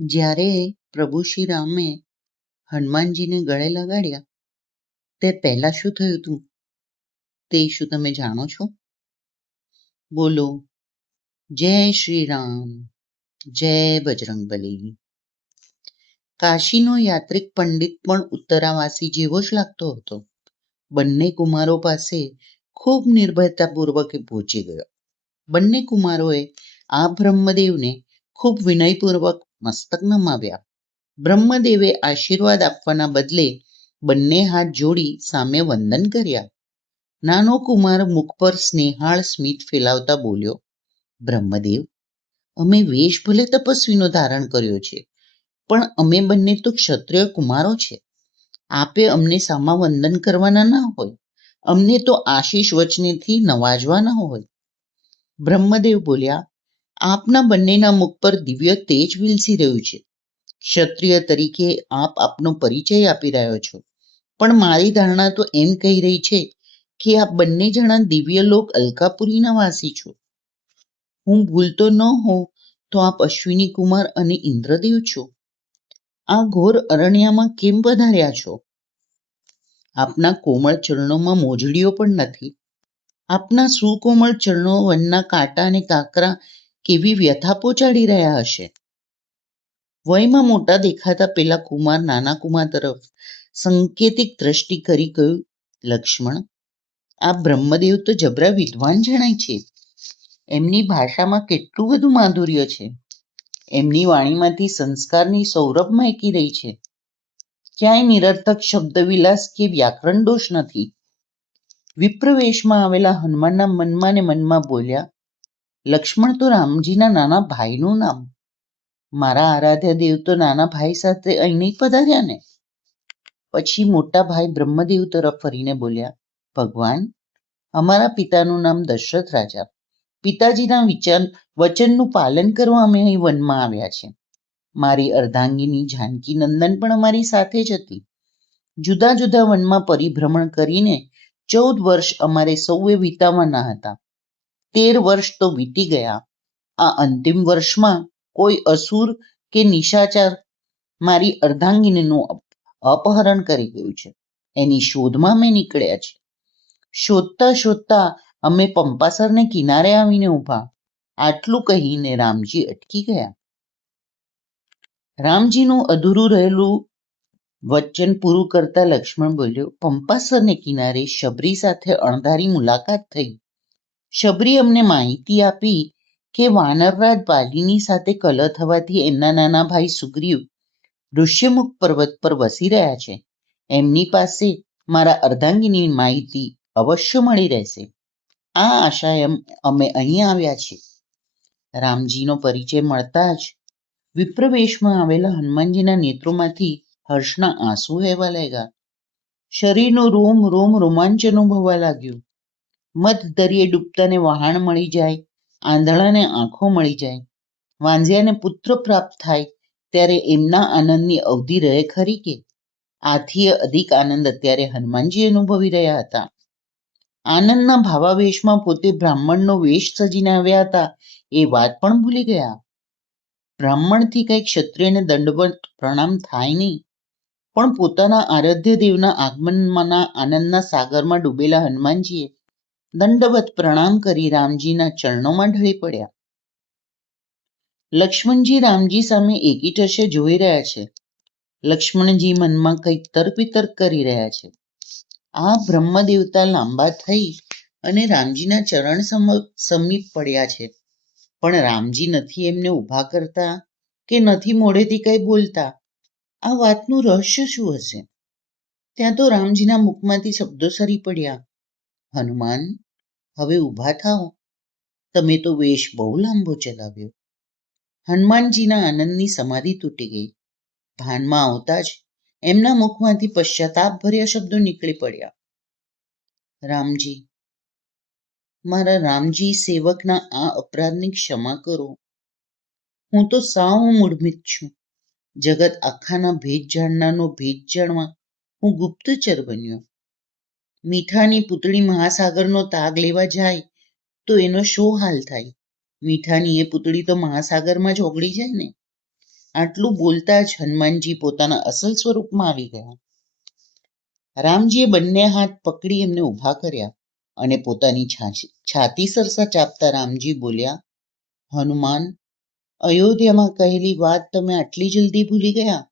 જ્યારે પ્રભુ શ્રી રામે હનુમાનજીને ગળે લગાડ્યા તે પહેલા શું થયું હતું તે શું તમે જાણો છો? બોલો, જય શ્રી રામ, જય બજરંગબલી. કાશીનો યાત્રિક પંડિત પણ ઉત્તરાવાસી જેવો જ લાગતો હતો. બંને કુમારો પાસે ખૂબ નિર્ભયતાપૂર્વક પહોંચી ગયો. બંને કુમારોએ આ બ્રહ્મદેવને ખૂબ વિનયપૂર્વક મસ્તક નમાવ્યા. બ્રહ્મદેવે આશીર્વાદ આપવાના બદલે બંને હાથ જોડી સામે વંદન કર્યા. નાનો કુમાર મુખ પર સ્નેહાળ સ્મિત ફેલાવતા બોલ્યો, બ્રહ્મદેવ, અમે વેશ ભલે તપસ્વીનો ધારણ કર્યો છે, પણ અમે બંને તો ક્ષત્રિય કુમારો છે. આપે અમને સામા વંદન કરવાના ના હોય, અમને તો આશીષ વચનેથી નવાજવાના હોય. બ્રહ્મદેવ બોલ્યા, આપના બંનેના મુખ પર દિવ્ય તેજ વિલસી રહ્યું છે. ક્ષત્રિય તરીકે આપ આપનો પરિચય આપી રહ્યો છો, પણ મારી ધારણા તો એમ કહી રહી છે કે આપ બંને જણા દિવ્ય લોક અલકાપુરીના વાસી છો. હું ભૂલતો ન હોઉં તો આપ અશ્વિની કુમાર અને ઇન્દ્રદેવ છો. આ ઘોર અરણ્યમાં કેમ પધાર્યા છો? આપના કોમળ ચરણોમાં મોજડીઓ પણ નથી. આપના સુકોમળ ચરણો વનના કાંટા અને કાંકરા કેવી વ્યથા પહોંચાડી રહ્યા હશે. વયમાં મોટા દેખાતા પેલા કુમાર નાના કુમાર તરફ સંકેતિક દ્રષ્ટિ કરી કહ્યું, લક્ષ્મણ, આ બ્રહ્મદેવ તો જબરા વિદ્વાન જણાય છે. એમની ભાષામાં કેટલું બધું માધુર્ય છે. એમની વાણીમાંથી સંસ્કારની સૌરભ મહેકી રહી છે. ક્યાંય નિરર્થક શબ્દવિલાસ કે વ્યાકરણ દોષ નથી. વિપ્રવેશમાં આવેલા હનુમાનના મનમાં ને મનમાં બોલ્યા, લક્ષ્મણ તો રામજીના નાના ભાઈનું નામ. મારા આરાધ્ય દેવ તો નાના ભાઈ સાથે અહીં નહીં પધાર્યા ને. પછી મોટા ભાઈ બ્રહ્મદેવ તરફ ફરીને બોલ્યા, ભગવાન, અમારા પિતાનું નામ દશરથ રાજા. પિતાજીના વચનનું પાલન કરવા અમે અહીં વનમાં આવ્યા છે. મારી અર્ધાંગીની જાનકી નંદન પણ અમારી સાથે જ હતી. જુદા જુદા વનમાં પરિભ્રમણ કરીને 14 વર્ષ અમારે સૌએ વિતાવવાના હતા. 13 વર્ષ તો વીતી ગયા. આ અંતિમ વર્ષમાં કોઈ અસુર કે નિશાચર મારી અર્ધાંગીનીનું અપહરણ કરી ગયું છે. એની શોધમાં અમે નીકળ્યા છે. શોધતા શોધતા અમે પંપાસરને કિનારે આવીને ઊભા. આટલું કહીને રામજી અટકી ગયા. રામજીનું અધૂરું રહેલું વચન પૂરું કરતા લક્ષ્મણ બોલ્યો, પંપાસરને કિનારે શબરી સાથે અણધારી મુલાકાત થઈ. શબરી અમને માહિતી આપી કે વાનરરાજ બાલીની સાથે કલહ થવાથી એમના નાના ભાઈ સુગ્રીવ ઋષ્યમુખ પર્વત પર વસી રહ્યા છે. એમની પાસે મારા અર્ધાંગીની માહિતી અવશ્ય મળી રહેશે. આ આશાએ અમે અહીં આવ્યા છીએ. રામજીનો પરિચય મળતા જ વિપ્રવેશમાં આવેલા હનુમાનજીના નેત્રોમાંથી હર્ષના આંસુ વહેવા લાગ્યા. શરીરનું રોમ રોમ રોમાંચ અનુભવવા લાગ્યું. મધ દરિયે ડૂબતાને વહાણ મળી જાય, આંધળાને આંખો મળી જાય, વાંઝિયાને પુત્ર પ્રાપ્ત થાય ત્યારે એમના આનંદની અવધિ રહે ખરી કે? આથી અધિક આનંદ અત્યારે હનુમાનજી અનુભવી રહ્યા હતા. આનંદના ભાવાવેશમાં પોતે બ્રાહ્મણનો વેશ સજીને આવ્યા હતા એ વાત પણ ભૂલી ગયા. બ્રાહ્મણથી કઈ ક્ષત્રિયને દંડવત પ્રણામ થાય નહીં, પણ પોતાના આરાધ્ય દેવના આગમનના આનંદના સાગરમાં ડૂબેલા હનુમાનજીએ દંડવત પ્રણામ કરી રામજીના ચરણોમાં ઢળી પડ્યા. લક્ષ્મણજી રામજી સામે એકીટશે જોઈ રહ્યા છે. લક્ષ્મણજી મનમાં કંઈક તર્ક વિતર્ક કરી રહ્યા છે. આ બ્રહ્મદેવતા લાંબા થઈ અને રામજીના ચરણ સમીપ પડ્યા છે, પણ રામજી નથી એમને ઊભા કરતા કે નથી મોઢેથી કંઈ બોલતા. આ વાતનું રહસ્ય શું હશે? ત્યાં તો રામજીના મુખમાંથી શબ્દો સરી પડ્યા, હનુમાન, હવે ઊભા થાઓ. તમે તો વેશ બહુ લાંબો ચલાવ્યો. હનુમાનજીના આનંદની સમાધિ તૂટી ગઈ. ભાનમાં આવતા જ એમના મુખમાંથી પશ્ચાતાપભર્યા શબ્દો નીકળી પડ્યા, રામજી, મારા રામજી સેવકના આ અપરાધની ક્ષમા કરો. હું તો સાવ મૂળમિત છું. જગત આખાના ભેદ જાણનારનો ભેદ જાણવા હું ગુપ્તચર બન્યો. મીઠાની પૂતળી મહાસાગરનો તાગ લેવા જાય તો એનો શો હાલ થાય? મીઠાની એ પૂતળી તો મહાસાગરમાં જ ઓગળી જાય ને. આટલું બોલતા જ હનુમાનજી પોતાના અસલ સ્વરૂપમાં આવી ગયા. રામજીએ બંને હાથ પકડી એમને ઊભા કર્યા અને પોતાની છાતી સરસા ચાપતા રામજી બોલ્યા, હનુમાન, અયોધ્યામાં કહેલી વાત તમે આટલી જલ્દી ભૂલી ગયા?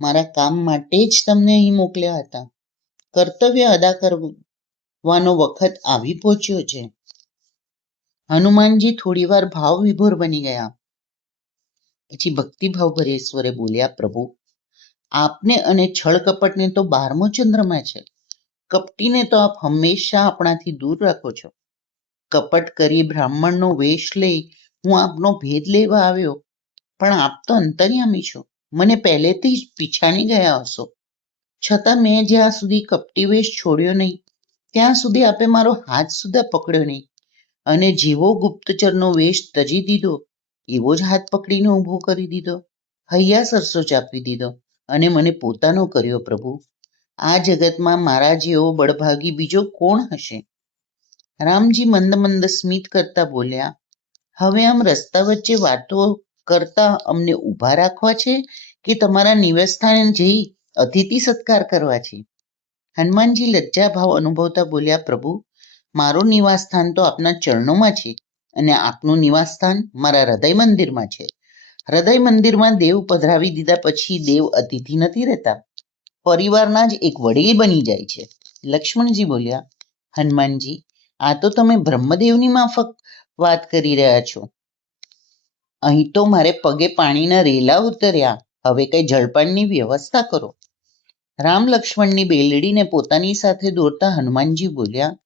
મારા કામ માટે જ તમને અહીં મોકલ્યા હતા. કર્તવ્ય અદા કરવાનો વખત આવી પહોંચ્યો છે. હનુમાનજી થોડીવાર ભાવ વિભોર બની ગયા. પછી ભક્તિભાવ ભર્યા સ્વરે બોલ્યા, પ્રભુ, આપને અને છળ કપટને તો 12મો ચંદ્રમા છે. કપટીને તો આપ હંમેશા આપણાથી દૂર રાખો છો. કપટ કરી બ્રાહ્મણનો વેશ લઈ હું આપનો ભેદ લેવા આવ્યો, પણ આપ તો અંતર્યામી છો. મને પહેલેથી જ પીછાણી ગયા હશો. છતાં મેં જ્યાં સુધી કપટી વેશ છોડ્યો નહીં, ત્યાં સુધી આપે મારો હાથ સુદ્ધા પકડ્યો નહીં, અને જેવો ગુપ્તચરનો વેશ તજી દીધો એવો જ હાથ પકડીને ઊભો કરી દીધો, હૈયા સરસો ચાપી દીધો અને મને પોતાનો કર્યો. પ્રભુ, આ જગતમાં મારા જેવો બળભાગી બીજો કોણ હશે? રામજી મંદ મંદ સ્મિત કરતા બોલ્યા, હવે આમ રસ્તા વચ્ચે વાતો કરતા અમને ઊભા રાખવા છે કે તમારા નિવાસસ્થાને જઈ અતિથિ સત્કાર કરવા છે? હનુમાનજી લજ્જાભાવ અનુભવતા બોલ્યા, પ્રભુ, મારું નિવાસસ્થાન તો આપના ચરણોમાં છે અને આપનું નિવાસસ્થાન મારા હૃદય મંદિરમાં છે. હૃદય મંદિરમાં દેવ પધરાવી દીધા પછી દેવ અતિથિ નથી રહેતા, પરિવારના જ એક વડીલ બની જાય છે. લક્ષ્મણજી બોલ્યા, હનુમાનજી, આ તો તમે બ્રહ્મદેવની માફક વાત કરી રહ્યા છો. અહીં તો મારે પગે પાણીના રેલા ઉતર્યા, હવે કઈ જળપાનની વ્યવસ્થા કરો. રામ લક્ષ્મણની બેલડીને પોતાની સાથે દોરતા હનુમાનજી બોલ્યા,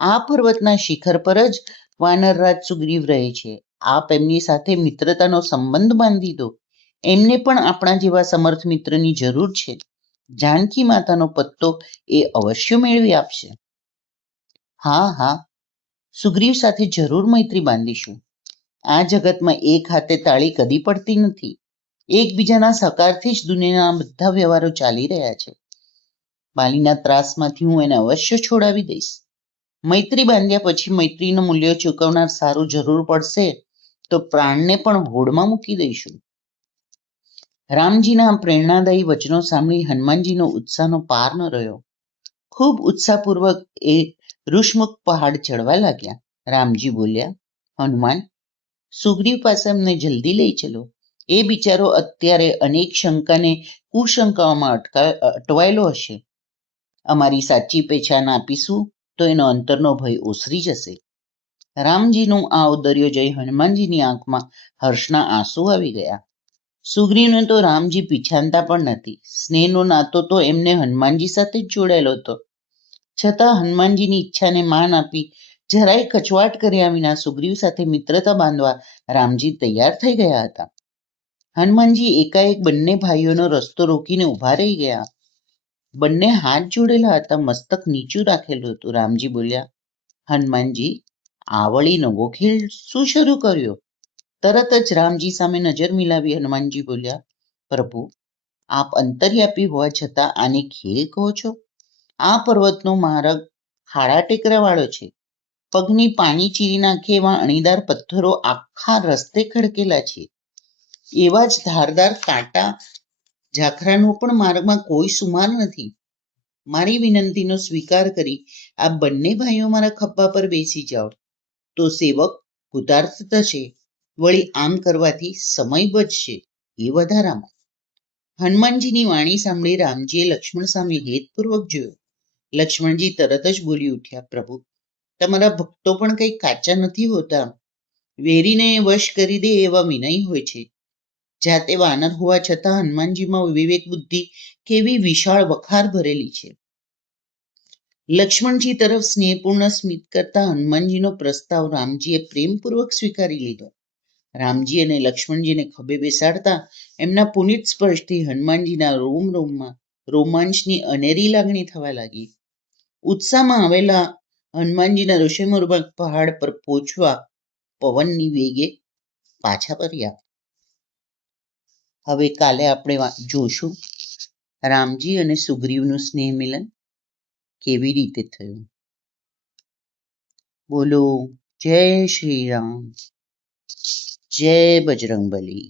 આ પર્વતના શિખર પર જ વાનરરાજ સુગ્રીવ રહે છે. આપ એમની સાથે મિત્રતાનો સંબંધ બાંધી દો. એમને પણ આપણા જેવા સમર્થ મિત્રની જરૂર છે. જાનકી માતાનો પત્તો એ અવશ્ય મેળવી આપશે. હા હા, સુગ્રીવ સાથે જરૂર મૈત્રી બાંધીશું. આ જગતમાં એક હાથે તાળી કદી પડતી નથી. એકબીજાના સહકારથી જ દુનિયાના બધા વ્યવહારો ચાલી રહ્યા છે. બાલીના ત્રાસમાંથી હું એને અવશ્ય છોડાવી દઈશ. મૈત્રી બાંધ્યા પછી મૈત્રીનું મૂલ્ય ચૂકવનાર સારું જરૂર પડશે તો પ્રાણને પણ હોડમાં મૂકી દઈશું. રામજીના પ્રેરણાદાયી વચનો સાંભળી હનુમાનજીનો ઉત્સાહનો પાર ન રહ્યો. ખૂબ ઉત્સાહપૂર્વક એ ઋષમુખ પહાડ ચડવા લાગ્યા. રામજી બોલ્યા, હનુમાન, સુગ્રીવ પાસે અમને જલ્દી લઈ ચલો. એ બિચારો અત્યારે અનેક શંકાને કુશંકાઓમાં અટવાયેલો હશે. અમારી સાચી પહેચાન આપીશું તો એનો અંતરનો ભય ઓસરી જશે. રામજીનું આ ઔદર્ય જોઈ હનુમાનજીની આંખમાં હર્ષના આંસુ આવી ગયા. સુગ્રીવને તો રામજી પીછાનતા પણ નથી. સ્નેહનો નાતો તો એમને હનુમાનજી સાથે જ જોડાયેલો હતો. છતાં હનુમાનજીની ઈચ્છાને માન આપી જરાય કચવાટ કર્યા વિના સુગ્રીવ સાથે મિત્રતા બાંધવા રામજી તૈયાર થઈ ગયા હતા. હનુમાનજી એકાએક બંને ભાઈઓનો રસ્તો રોકીને ઊભા રહી ગયા. બંને હાથ જોડેલા હતા, મસ્તક નીચું રાખેલું હતું. રામજી બોલ્યા, હનુમાનજી, આ વળી નવો ખેલ શું શરૂ કર્યો? તરત જ રામજી સામે નજર મિલાવી હનુમાનજી બોલ્યા, પ્રભુ, આપ અંતર્યાપી હોવા છતાં આને ખેલ કહો છો? આ પર્વતનો માર્ગ ખાડા ટેકરા વાળો છે. પગની પાણી ચીરી નાખે એવા અણીદાર પથ્થરો આખા રસ્તે ખડકેલા છે. એવા જ ધારદાર કાંટા ઝાખરાનો પણ માર્ગમાં કોઈ સુમાર નથી. મારી વિનંતીનો સ્વીકાર કરી આ બંને ભાઈઓ મારા ખભા પર બેસી જાઓ તો સેવક કૃતાર્થ થશે. વળી આમ કરવાથી સમય બચશે એ વધારામાં. હનુમાનજીની વાણી સાંભળી રામજીએ લક્ષ્મણ સામે હેતપૂર્વક જોયો. લક્ષ્મણજી તરત જ બોલી ઉઠ્યા, પ્રભુ, તમારા ભક્તો પણ કંઈ કાચા નથી હોતા. વેરીને વશ કરી દે એવા વિનય હોય છે. જાતે વાનર હોવા છતાં હનુમાનજીમાં વિવેક બુદ્ધિ કેવી વિશાળ વખાર ભરેલી છે. લક્ષ્મણજી તરફ સ્નેહપૂર્ણ સ્મિત કરતા હનુમાનજીનો પ્રસ્તાવ રામજીએ પ્રેમપૂર્વક સ્વીકારી લીધો. રામજી અને લક્ષ્મણજીને ખભે બેસાડતા એમના પુનિત સ્પર્શથી હનુમાનજીના રોમ રોમમાં રોમાંચની અનેરી લાગણી થવા લાગી. ઉત્સાહમાં આવેલા હનુમાનજીના ઋષિમુર્ગ પહાડ પર પહોંચવા પવનની વેગે પાછા ફર્યા. હવે કાલે આપણે જોશું રામજી અને સુગ્રીવનું સ્નેહ મિલન કેવી રીતે થયું. બોલો જય શ્રી રામ, જય બજરંગબલી.